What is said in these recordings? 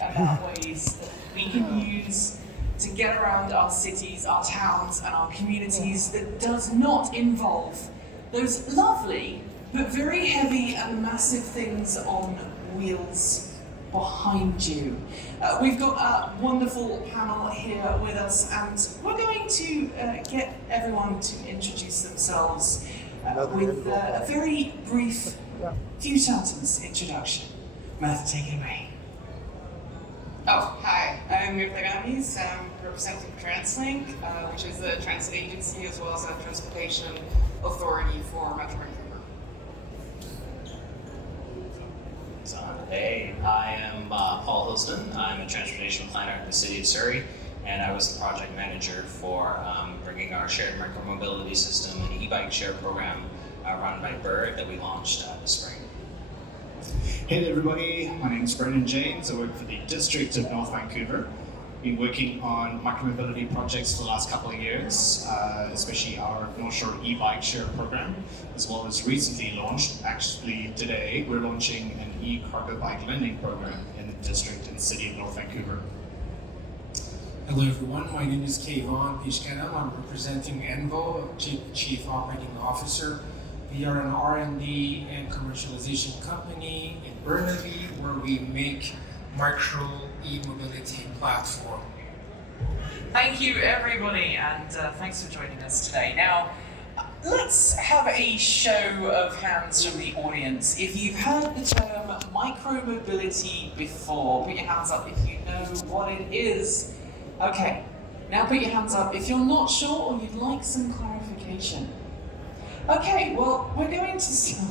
about ways that we can use to get around our cities, our towns, and our communities that does not involve those lovely but very heavy and massive things on wheels behind you. We've got a wonderful panel here with us, and we're going to get everyone to introduce themselves with a very brief, few sentence introduction. Martha, take it away. Oh, hi, I'm Mirta Gamis. I'm representing TransLink, which is a transit agency as well as a transportation authority for Metro Vancouver. Hey, I am Paul Hilston. I'm a transportation planner in the City of Surrey, and I was the project manager for bringing our shared micromobility system and e-bike share program run by Bird that we launched this spring. Hey there everybody, my name is Brendan James. I work for the District of North Vancouver. Been working on micromobility projects for the last couple of years, especially our North Shore e-bike share program, as well as recently launched, actually today, we're launching an e-cargo bike lending program in the district and city of North Vancouver. Hello everyone, my name is Kayvon Pishkanam. I'm representing Envo, Chief Operating Officer. We are an R&D and commercialization company in Burnaby where we make micro e-mobility platform. Thank you everybody, and thanks for joining us today. Now, let's have a show of hands from the audience. If you've heard the term micromobility before, put your hands up if you know what it is. Okay, now put your hands up if you're not sure or you'd like some clarification. Okay, well, we're going to start.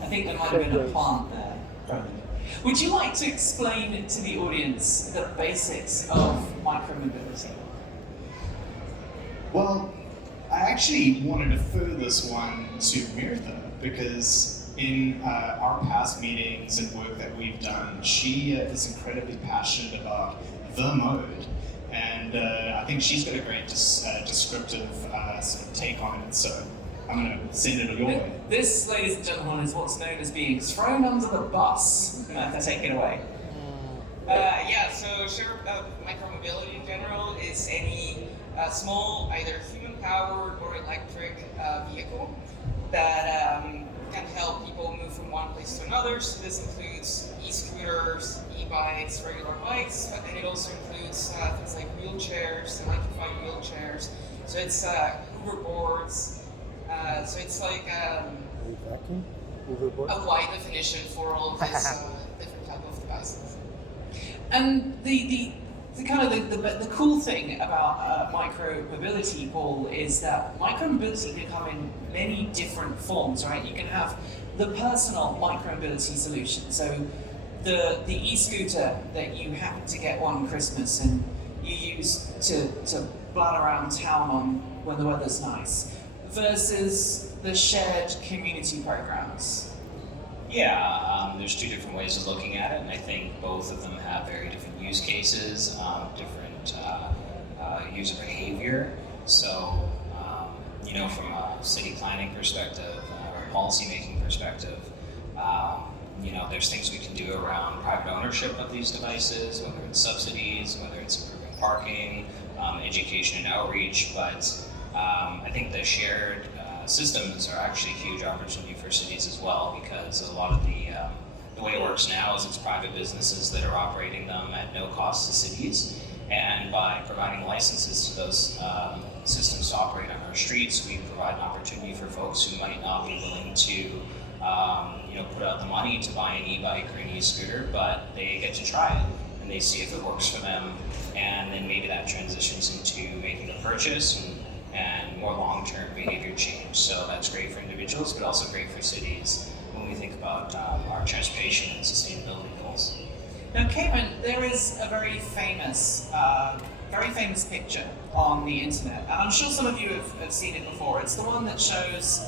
I think there might have been a plant there. Would you like to explain to the audience the basics of micromobility? Well, I actually want to defer this one to Mirtha because in our past meetings and work that we've done, she is incredibly passionate about the mode. And I think she's got a great descriptive sort of take on it. So I'm going to send it your way. This, ladies and gentlemen, is what's known as being thrown under the bus. Take it away. So share micromobility in general is any small, either human-powered or electric vehicle that can help people move from one place to another. So this includes e-scooters, e-bikes, regular bikes, but then it also includes things like wheelchairs, electrified wheelchairs. So it's hoverboards. So it's like a wide definition for all of these different type of devices. And the cool thing about micromobility, Paul, is that micromobility can come in many different forms, right? You can have the personal micromobility solution. So the e-scooter that you happen to get one Christmas and you use to blot around town on when the weather's nice, versus the shared community programs. Yeah, there's two different ways of looking at it, and I think both of them have very different use cases, different user behavior. So, from a city planning perspective or a policy making perspective, there's things we can do around private ownership of these devices, whether it's subsidies, whether it's improving parking, education and outreach, but I think the shared systems are actually a huge opportunity for cities as well, because a lot of the way it works now is it's private businesses that are operating them at no cost to cities, and by providing licenses to those systems to operate on our streets, we provide an opportunity for folks who might not be willing to put out the money to buy an e-bike or an e-scooter, but they get to try it and they see if it works for them, and then maybe that transitions into making a purchase and more long-term behavior change. So that's great for individuals, but also great for cities when we think about our transportation and sustainability goals. Now, Caitlin, there is a very famous picture on the internet, and I'm sure some of you have seen it before. It's the one that shows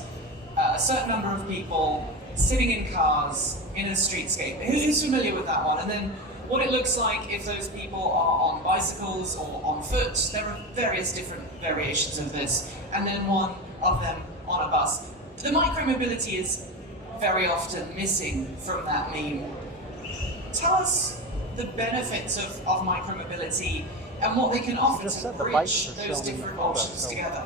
a certain number of people sitting in cars in a streetscape. Who's familiar with that one? And then what it looks like if those people are on bicycles or on foot. There are various different variations of this, and then one of them on a bus. The micromobility is very often missing from that meme. Tell us the benefits of micromobility and what they can offer Just to said the bridge bikes are those showing different photos, options so- together.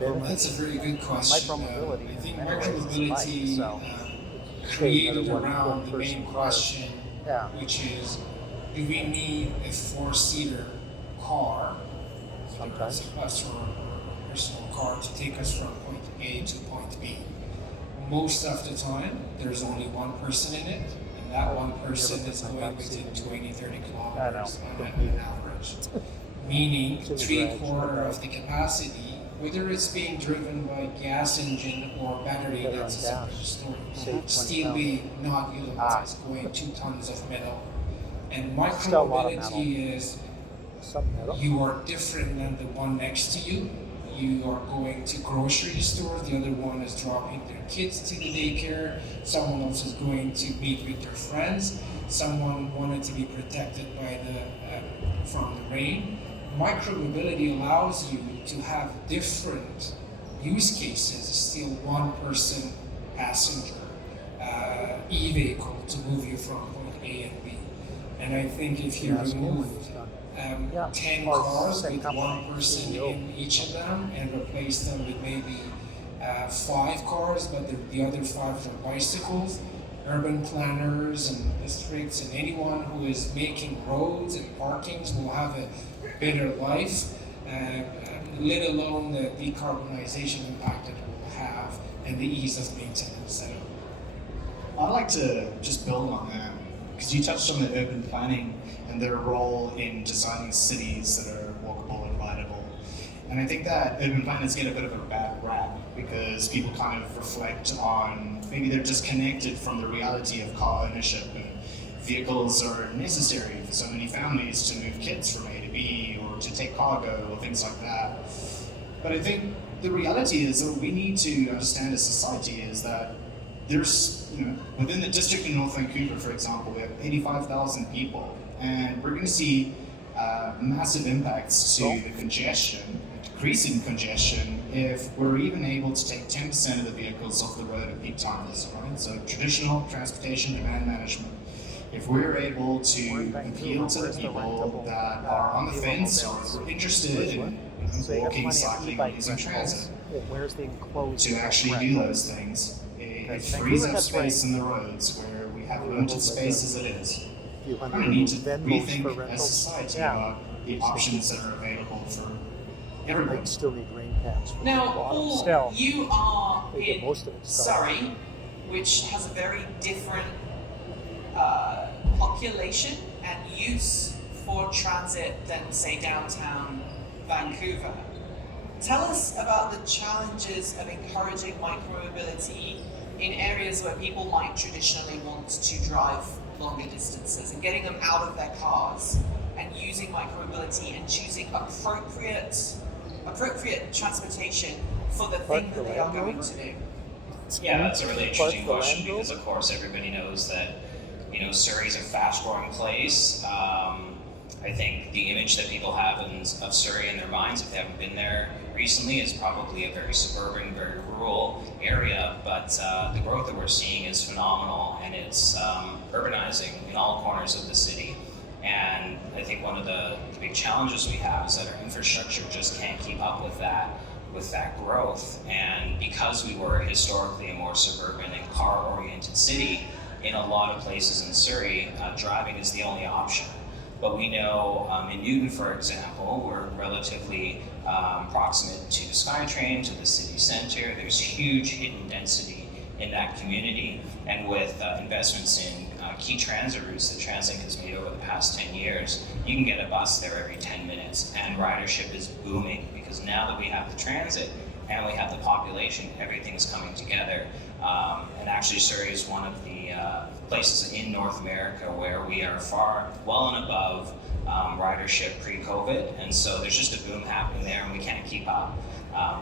That's a very good question. Micromobility, I think in many ways, is a bike, micromobility so created another around the one-person main car. question, Yeah. which is, do we need a four-seater car, whether it's Sometimes. a bus or a personal car, to take us from point A to point B? Most of the time, there's only one person in it, and that one person is going within 20, 30 kilometers on an average. Meaning, It's in the three-quarter garage. of the capacity, whether it's being driven by gas engine or battery, Better that's a on separate gas. story. Safe Still 20 be not utilized, going 2 tons of metal. And Still a lot of metal. micromobility is Some metal. you are different than the one next to you. You are going to grocery store, the other one is dropping their kids to the daycare, someone else is going to meet with their friends, someone wanted to be protected by from the rain. Micromobility allows you to have different use cases, still one person passenger e-vehicle to move you from point A and B. And I think if you Ask him when remove he's done. 10 Or cars same with company, one person CEO. in each of them and replace them with maybe 5 cars, but the other 5 are bicycles. Urban planners and districts and anyone who is making roads and parkings will have a better life, let alone the decarbonization impact that it will have and the ease of maintenance. So, I'd like to just build on that, because you touched on the urban planning and their role in designing cities that are walkable and rideable. And I think that urban planners get a bit of a bad rap because people kind of reflect on, maybe they're disconnected from the reality of car ownership, and vehicles are necessary for so many families to move kids from A to B or to take cargo or things like that. But I think the reality is that we need to understand as society is that there's, within the district in North Vancouver, for example, we have 85,000 people, and we're going to see massive impacts to the congestion, decrease in congestion, if we're even able to take 10% of the vehicles off the road at peak times, right? So traditional transportation demand management. If we're able to appeal to the people that are on the fence or interested in So you have walking, plenty of cycling, e-bike using rentals. transit, Where's the enclosed to actually do those things, it Because frees Vancouver up has space rain. in the roads where we have limited space as it is. few We hundred need to Venmos for rethink as a rentals. society Yeah. about the options that are available for They everyone. still need rain pants for the Now, bottom. Paul, Still, you are they get in most of it still. Surrey, which has a very different population and use for transit than, say, downtown Vancouver. Tell us about the challenges of encouraging micromobility in areas where people might traditionally want to drive longer distances and getting them out of their cars and using micromobility and choosing appropriate transportation for the thing that they are going to do. Yeah, that's a really interesting Park the question Land because, Rover. of course, everybody knows that Surrey's a fast-growing place. I think the image that people have of Surrey in their minds, if they haven't been there recently, is probably a very suburban, very rural area. But the growth that we're seeing is phenomenal, and it's urbanizing in all corners of the city. And I think one of the big challenges we have is that our infrastructure just can't keep up with that growth. And because we were historically a more suburban and car-oriented city, in a lot of places in Surrey, driving is the only option. But we know in Newton, for example, we're relatively proximate to SkyTrain, to the city center. There's huge hidden density in that community. And with investments in key transit routes that TransLink has made over the past 10 years, you can get a bus there every 10 minutes. And ridership is booming because now that we have the transit and we have the population, everything's coming together. And actually Surrey is one of the places in North America where we are well and above ridership pre-COVID, and so there's just a boom happening there and we can't keep up.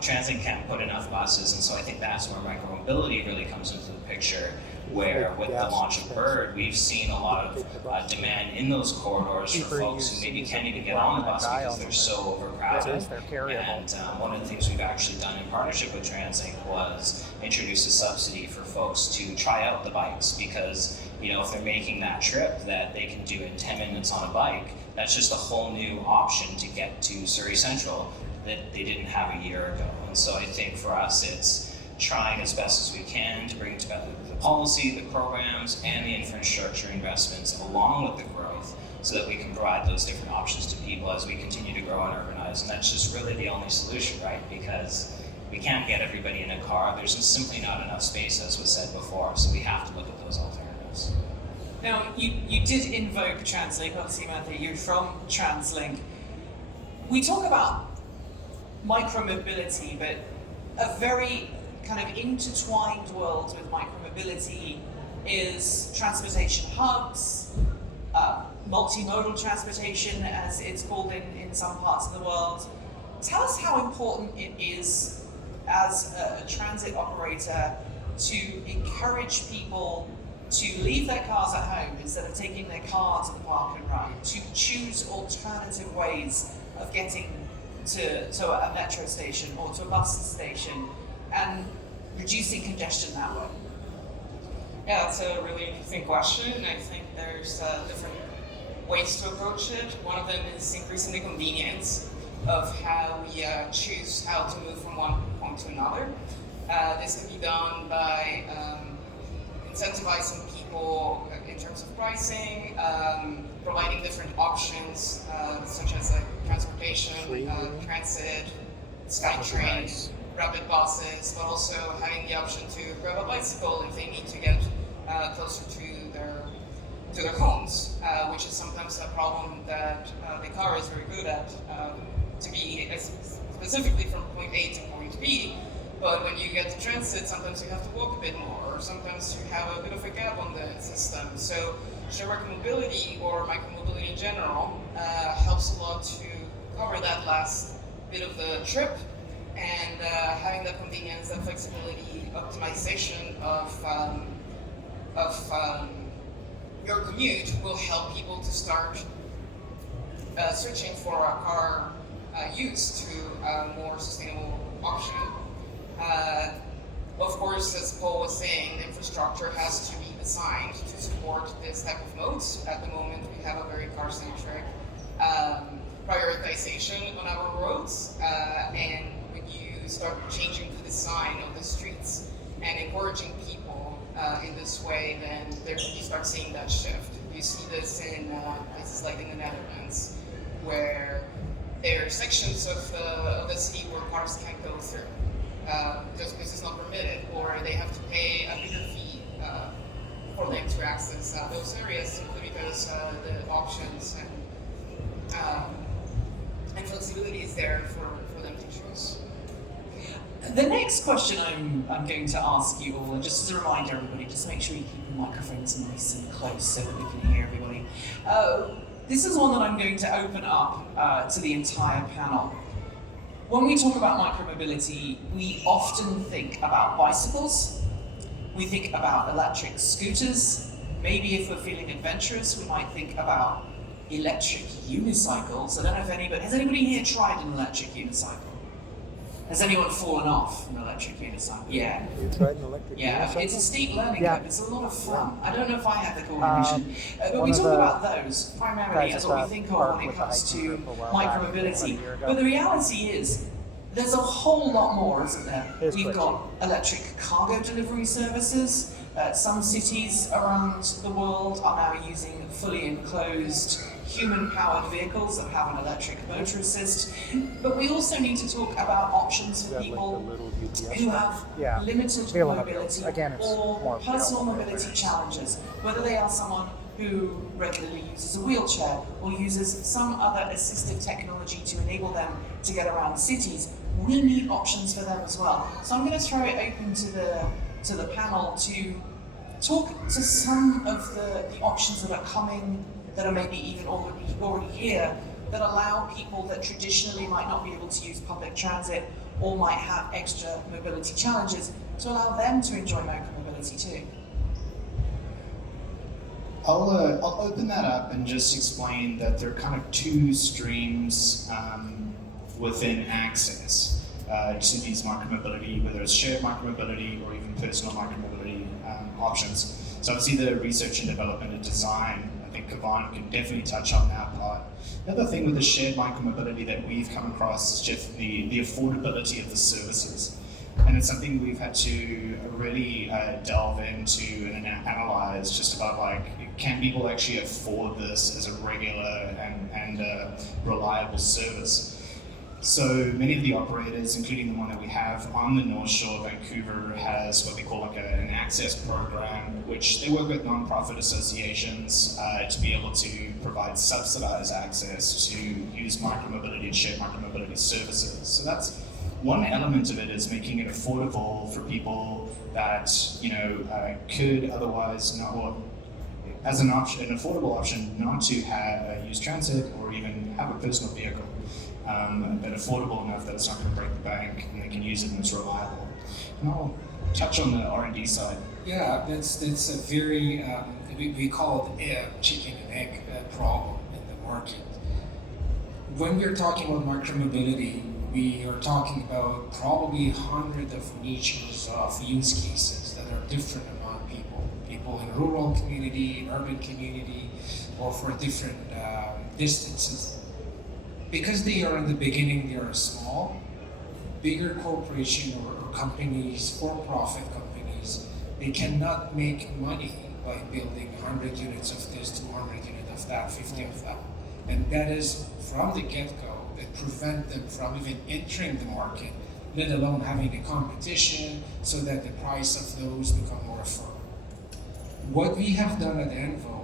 TransLink can't put enough buses, and so I think that's where micromobility really comes into the picture, where with the launch of Bird, we've seen a lot of demand in those corridors for folks who maybe can't even get on the bus because they're so overcrowded. They're carryable. And one of the things we've actually done in partnership with TransLink was introduce a subsidy for folks to try out the bikes, because if they're making that trip that they can do in 10 minutes on a bike, that's just a whole new option to get to Surrey Central that they didn't have a year ago. And so I think for us, it's trying as best as we can to bring together the policy, the programs, and the infrastructure investments along with the growth so that we can provide those different options to people as we continue to grow and urbanize. And that's just really the only solution, right? Because we can't get everybody in a car. There's just simply not enough space, as was said before, so we have to look at those alternatives. Now, you did invoke TransLink, obviously, Matthew, you're from TransLink. We talk about micromobility, but a very kind of intertwined world with micromobility is transportation hubs, multimodal transportation, as it's called in some parts of the world. Tell us how important it is as a transit operator to encourage people to leave their cars at home instead of taking their car to the park and ride, to choose alternative ways of getting to a metro station or to a bus station and reducing congestion that way. Yeah, that's a really interesting question. I think there's different ways to approach it. One of them is increasing the convenience of how we choose how to move from one point to another. This can be done by incentivizing people in terms of pricing, providing different options such as transportation, transit, SkyTrain, rapid buses, but also having the option to grab a bicycle if they need to get closer to their homes, which is sometimes a problem that the car is very good at, to be specifically from point A to point B. But when you get to transit, sometimes you have to walk a bit more, or sometimes you have a bit of a gap on the system. So shared mobility or micromobility in general helps a lot to cover that last bit of the trip, and having that convenience, that flexibility, optimization of your commute will help people to start switching for a car use to a more sustainable option. Of course, as Paul was saying, the infrastructure has to be designed to support this type of modes. At the moment, we have a very car-centric prioritization on our roads, and when you start changing the design of the streets and encouraging people in this way, then you start seeing that shift. You see this in places like in the Netherlands, where there are sections of the city where cars can't go through. Just because it's not permitted, or they have to pay a bigger fee for them to access those areas simply because the options and flexibility is there for them to choose. The next question I'm going to ask you all, and just as a reminder, everybody, just make sure you keep the microphones nice and close so that we can hear everybody. This is one that I'm going to open up to the entire panel. When we talk about micromobility, we often think about bicycles, we think about electric scooters, maybe if we're feeling adventurous, we might think about electric unicycles. I don't know if has anybody here tried an electric unicycle? Has anyone fallen off an electric unicycle? Yeah. You tried an electric unicycle? It's a steep learning Yeah. curve. It's a lot of fun. I don't know if I have the coordination, but we one of talk the about those primarily guys as at what the we think of park when it with the comes hiking to group a while back, about a micromobility. year ago. But the reality is, there's a whole lot more, isn't there? It's We've quick. got electric cargo delivery services. Some cities around the world are now using fully enclosed human-powered vehicles that have an electric motor assist. But we also need to talk about options for Is that like people the little UPS who truck? have Yeah. limited Feeling of mobility it. Again, it's or more personal feeling. mobility challenges, whether they are someone who regularly uses a wheelchair or uses some other assistive technology to enable them to get around cities. We need options for them as well. So I'm going to throw it open to the panel to talk to some of the options that are coming, that are maybe even already here, that allow people that traditionally might not be able to use public transit or might have extra mobility challenges to allow them to enjoy micromobility too. I'll open that up and just explain that there are kind of two streams within access to these micromobility, whether it's shared micromobility or even personal micromobility options. So obviously the research and development and design, I think Kavan can definitely touch on that part. The other thing with the shared micromobility that we've come across is just the affordability of the services. And it's something we've had to really delve into and analyze, just about like, can people actually afford this as a regular and reliable service? So many of the operators, including the one that we have on the North Shore of Vancouver, has what they call like an access program, which they work with nonprofit associations to be able to provide subsidized access to use micromobility and shared micromobility services. So that's one element of it, is making it affordable for people that could otherwise not, or as an option, an affordable option, not to have use transit or even have a personal vehicle. But affordable enough that it's not going to break the bank and they can use it and it's reliable. And I'll touch on the R&D side. Yeah, that's a very, we call it a chicken and egg problem in the market. When we're talking about micromobility, we are talking about probably hundreds of niches of use cases that are different among people. People in rural community, in urban community, or for different distances. Because they are in the beginning, they are small. Bigger corporations or companies, for-profit companies, they cannot make money by building 100 units of this, 200 units of that, 50 of that. And that is from the get-go that prevent them from even entering the market, let alone having a competition so that the price of those become more affordable. What we have done at Envo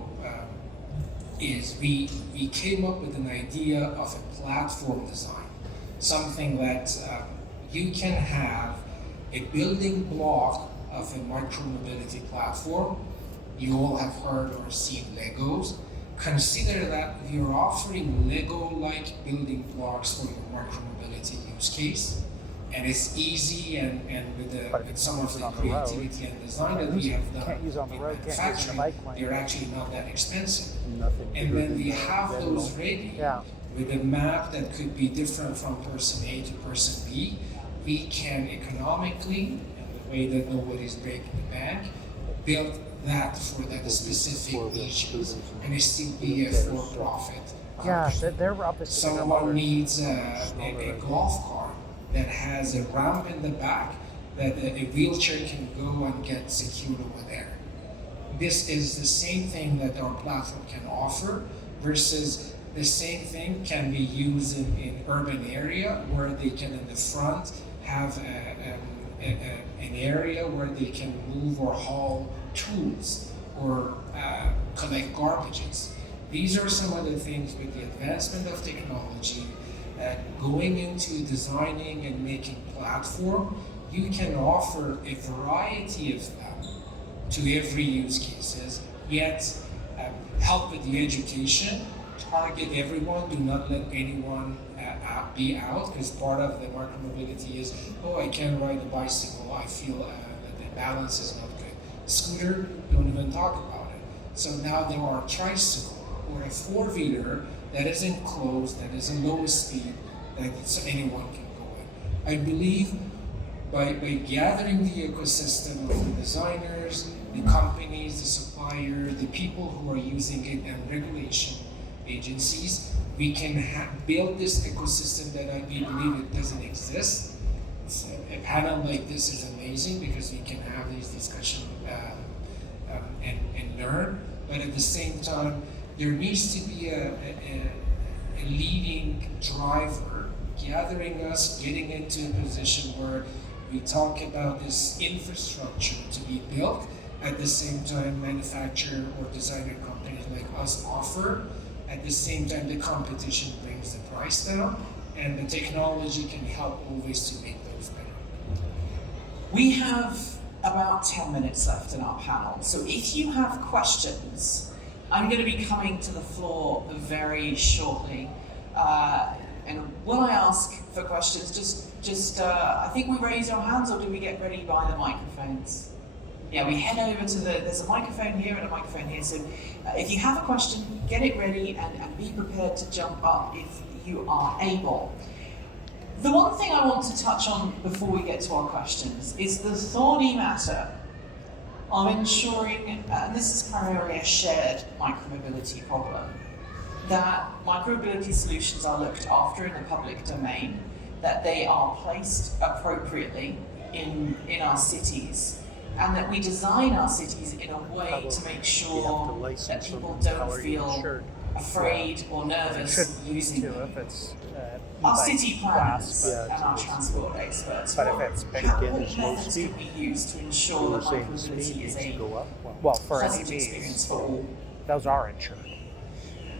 is we came up with an idea of a platform design, something that you can have a building block of a micromobility platform. You all have heard or seen Legos. Consider that you're offering Lego-like building blocks for your micromobility use case, and it's easy and with some of the creativity and design that we have done in manufacturing, they're actually not that expensive. And when we have those ready, with a map that could be different from person A to person B, we can economically, in the way that nobody's breaking the bank, build that for that specific niches, and it still be a for-profit. Yeah, they're opposite. Someone needs a golf cart that has a ramp in the back that a wheelchair can go and get secured over there. This is the same thing that our platform can offer, versus the same thing can be used in urban area where they can in the front have an area where they can move or haul tools or collect garbages. These are some of the things with the advancement of technology, going into designing and making platform, you can offer a variety of them to every use cases, yet help with the education, target everyone, do not let anyone be out, because part of the micromobility is, oh, I can't ride a bicycle, I feel that the balance is not good. Scooter, don't even talk about it. So now there are tricycle or a four-wheeler that is enclosed, that is a low speed, that so anyone can go in. I believe by gathering the ecosystem of the designers, the companies, the suppliers, the people who are using it, and regulation agencies, we can build this ecosystem that we believe it doesn't exist. So a panel like this is amazing because we can have these discussions and learn, but at the same time, there needs to be a leading driver gathering us, getting into a position where we talk about this infrastructure to be built, at the same time manufacturer or designer companies like us offer, at the same time the competition brings the price down, and the technology can help always to make those better. We have about 10 minutes left in our panel, so if you have questions, I'm going to be coming to the floor very shortly. And when I ask for questions, just I think we raise our hands, or do we get ready by the microphones? Yeah, we head over to there's a microphone here and a microphone here, so if you have a question, get it ready and be prepared to jump up if you are able. The one thing I want to touch on before we get to our questions is the thorny matter of ensuring, and this is primarily a shared micromobility problem, that micromobility solutions are looked after in the public domain, that they are placed appropriately in our cities, and that we design our cities in a way to make sure that people don't feel afraid or nervous using them. Our city planners and our transport experts, But if it's what baked in as low methods speed, could we use to ensure that saying the micromobility speed is needs to a go up. Well, for pleasant experience SUVs, for all? those are insured.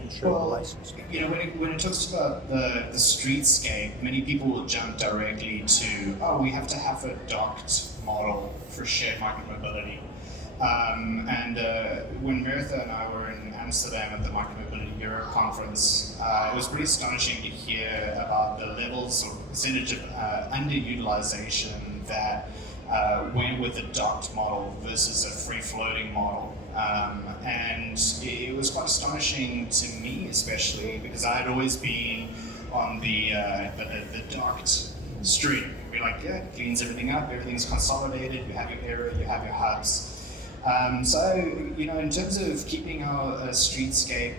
Insured Well, licensed. when it talks about the streetscape, many people will jump directly to, we have to have a docked model for shared micromobility. When Mirtha and I were in Amsterdam at the Micromobility Europe conference, it was pretty astonishing to hear about the levels or percentage of underutilization that went with a docked model versus a free-floating model. And it was quite astonishing to me, especially because I had always been on the docked stream. We're like, yeah, it cleans everything up, everything's consolidated, you have your area, you have your hubs. So, in terms of keeping our streetscape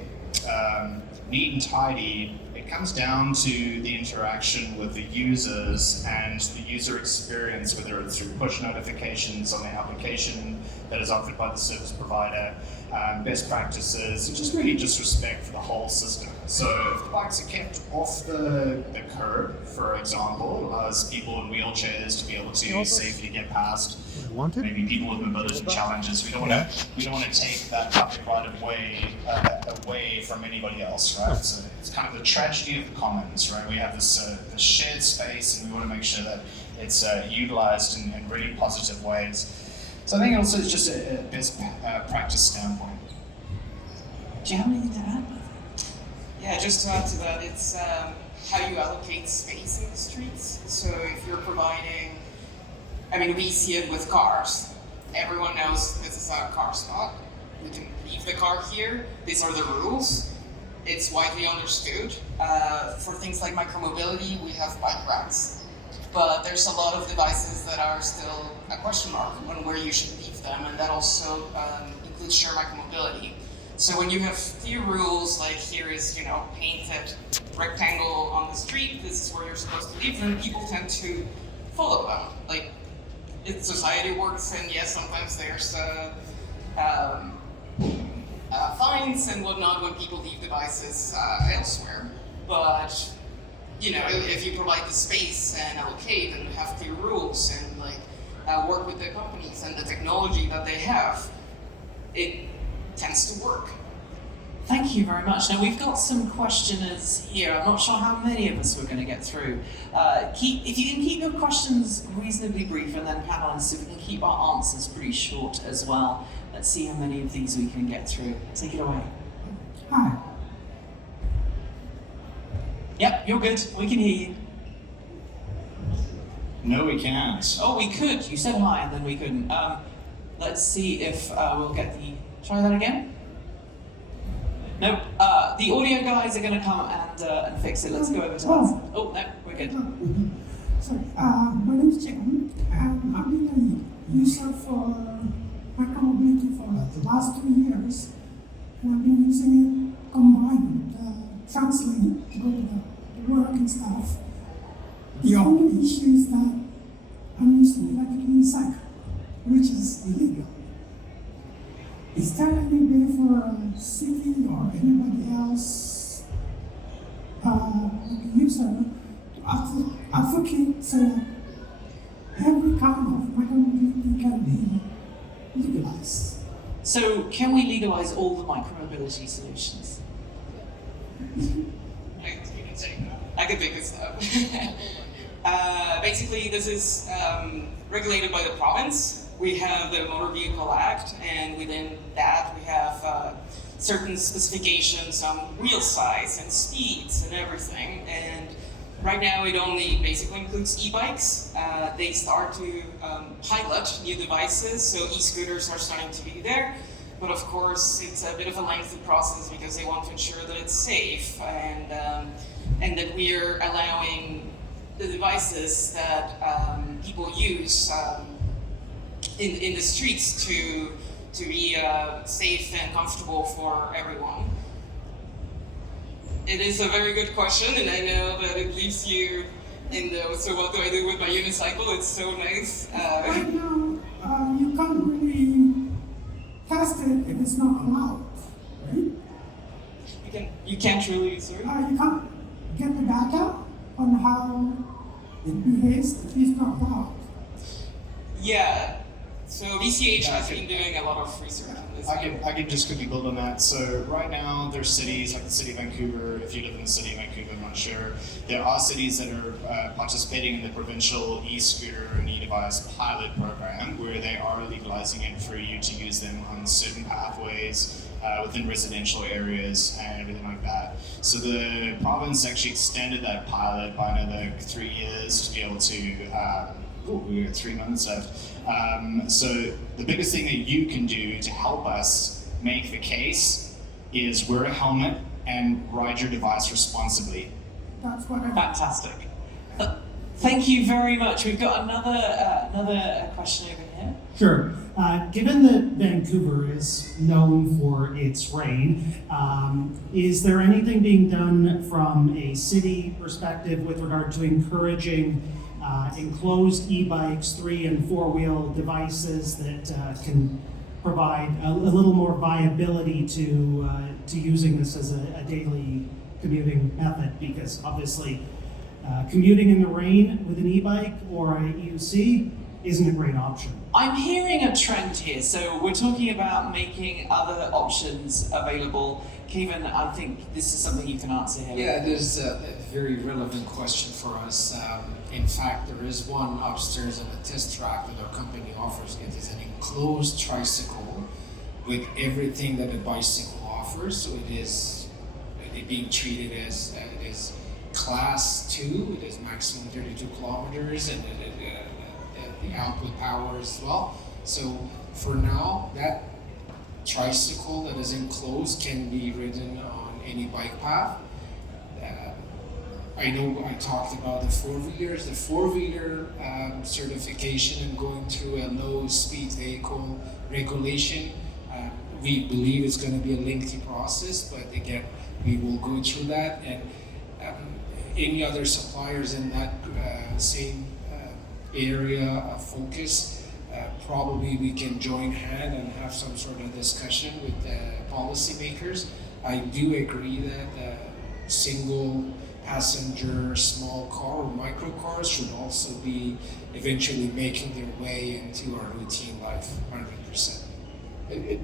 neat and tidy, it comes down to the interaction with the users and the user experience, whether it's through push notifications on the application that is offered by the service provider, best practices, and just respect for the whole system. So if the bikes are kept off the curb, for example, allows people in wheelchairs to be able to safely get past. Maybe people with mobility challenges. We don't want to take that public right of way away from anybody else, right? So it's kind of the tragedy of the commons, right? We have this shared space, and we want to make sure that it's utilized in really positive ways. So I think also it's just a best practice standpoint. Do you have anything to add? Yeah, just to add to that, it's how you allocate space in the streets. So if you're providing, we see it with cars. Everyone knows this is a car spot. We can leave the car here. These are the rules. It's widely understood. For things like micromobility, we have bike racks. But there's a lot of devices that are still a question mark on where you should leave them, and that also includes shared micromobility. So when you have clear rules, like here is, painted rectangle on the street, this is where you're supposed to leave them, people tend to follow them. Like, society works, and yes, sometimes there's fines and whatnot when people leave devices elsewhere. But, if you provide the space and allocate and have clear rules and work with the companies and the technology that they have, it tends to work. Thank you very much. Now we've got some questioners here. I'm not sure how many of us we're going to get through. If you can keep your questions reasonably brief, and then panelists, if we can keep our answers pretty short as well. Let's see how many of these we can get through. Take it away. Hi. Yep, you're good. We can hear you. No, we can't. Oh, we could. You said hi, and then we couldn't. Let's see if we'll get the. Try that again. Nope. The audio guys are going to come and fix it. Let's go over to that. Oh, no, we're good. Sorry. My name is Jacob, and I've been a user for micromobility for the last 2 years, and I've been using it combined with translate to go to the work and stuff. The only issue is that I'm using electric unicycle, which is illegal. Is there any way for a city or anybody else, like a user, to advocate so that every kind of micromobility can be legalized? So, can we legalize all the micromobility solutions? I can pick this up. Basically, this is regulated by the province. We have the Motor Vehicle Act, and within that we have certain specifications on wheel size and speeds and everything. And right now it only basically includes e-bikes. They start to pilot new devices, so e-scooters are starting to be there. But of course, it's a bit of a lengthy process because they want to ensure that it's safe and that we are allowing the devices that people use in the streets to be safe and comfortable for everyone? It is a very good question, and I know that it leaves you in the, so what do I do with my unicycle? It's so nice. Right now, you can't really test it if it's not allowed, right? You can't really, sorry? You can't get the data on how it behaves if it's not allowed. Yeah. So VCH has been doing a lot of research on this. I can just quickly build on that. So right now there's cities like the city of Vancouver. If you live in the city of Vancouver, I'm not sure. There are cities that are participating in the provincial e-scooter and e-device pilot program where they are legalizing it for you to use them on certain pathways within residential areas and everything like that. So the province actually extended that pilot by another 3 years to be able to we got 3 months left. So the biggest thing that you can do to help us make the case is wear a helmet and ride your device responsibly. That's what I Fantastic. Thank you very much. We've got another question over here. Sure. Given that Vancouver is known for its rain, is there anything being done from a city perspective with regard to encouraging enclosed e-bikes, 3- and 4-wheel devices that can provide a little more viability to using this as a daily commuting method? Because obviously, commuting in the rain with an e-bike or a EUC isn't a great option. I'm hearing a trend here. So we're talking about making other options available. Kevin, I think this is something you can answer here. Yeah, it is a very relevant question for us. In fact, there is one upstairs in a test track that our company offers. It is an enclosed tricycle with everything that a bicycle offers. So it is being treated as it is class 2. It is maximum 32 kilometers and the output power as well. So for now, that tricycle that is enclosed can be ridden on any bike path. I know I talked about the 4-wheelers. The 4-wheeler certification and going through a low speed vehicle regulation, we believe it's going to be a lengthy process, but again, we will go through that. And any other suppliers in that same area of focus, probably we can join hand and have some sort of discussion with the policymakers. I do agree that single passenger small car or micro cars should also be eventually making their way into our routine life 100%.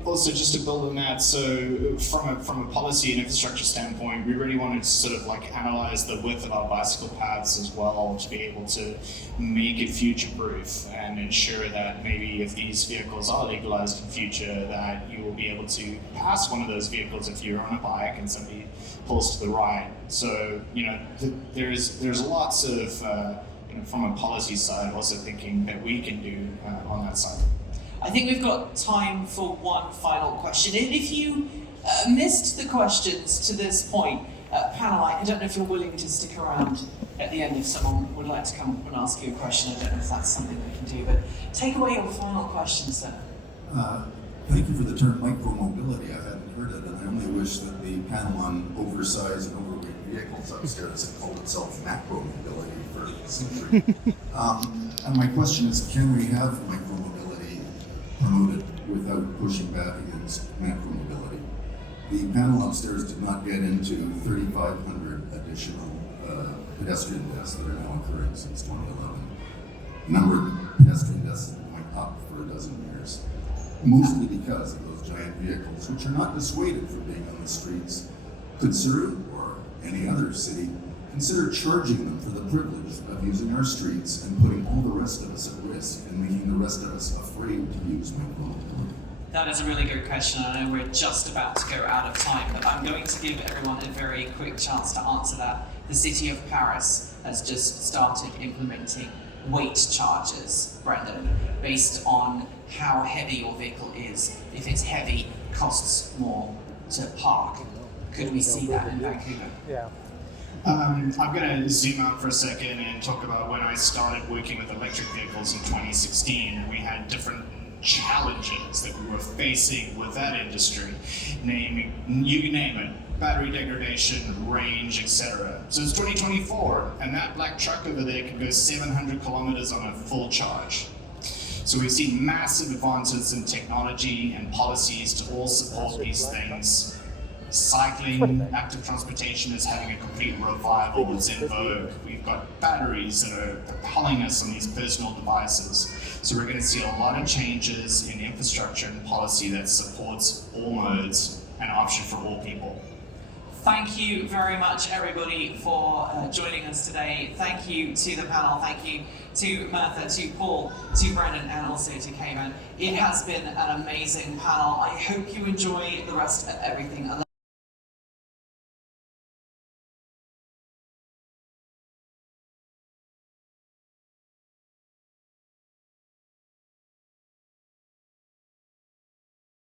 Also, just to build on that, so from a policy and infrastructure standpoint, we really wanted to sort of like analyze the width of our bicycle paths as well to be able to make it future-proof and ensure that maybe if these vehicles are legalized in future, that you will be able to pass one of those vehicles if you're on a bike and somebody pulls to the right. So, there's lots of, from a policy side, also thinking that we can do on that side. I think we've got time for one final question. And if you missed the questions to this point, panelite, I don't know if you're willing to stick around at the end if someone would like to come up and ask you a question. I don't know if that's something we can do, but take away your final question, sir. Thank you for the term micromobility. I hadn't heard it, and I only wish that the panel on oversized and overweight vehicles upstairs had called itself macromobility for a century. And my question is, can we have micromobility promoted without pushing back against macromobility? The panel upstairs did not get into 3,500 additional pedestrian deaths that are now occurring since 2011. The number of pedestrian deaths went up for a dozen years, mostly because of those giant vehicles, which are not dissuaded from being on the streets. Could Surrey or any other city consider charging them for the privilege of using our streets and putting all the rest of us at risk and making the rest of us afraid to use micromobility? That is a really good question. I know we're just about to go out of time, but I'm going to give everyone a very quick chance to answer that. The city of Paris has just started implementing weight charges, Brendan, based on how heavy your vehicle is. If it's heavy, it costs more to park. Could we see that in Vancouver? Yeah. I'm going to zoom out for a second and talk about when I started working with electric vehicles in 2016. We had different challenges that we were facing with that industry, naming, you name it, battery degradation, range, etc. So it's 2024, and that black truck over there can go 700 kilometers on a full charge. So we've seen massive advances in technology and policies to all support these things. Cycling, active transportation is having a complete revival. It's in vogue. We've got batteries that are propelling us on these personal devices. So we're going to see a lot of changes in infrastructure and policy that supports all modes and option for all people. Thank you very much, everybody, for joining us today. Thank you to the panel. Thank you to Martha, to Paul, to Brendan, and also to Kayvan. It has been an amazing panel. I hope you enjoy the rest of everything.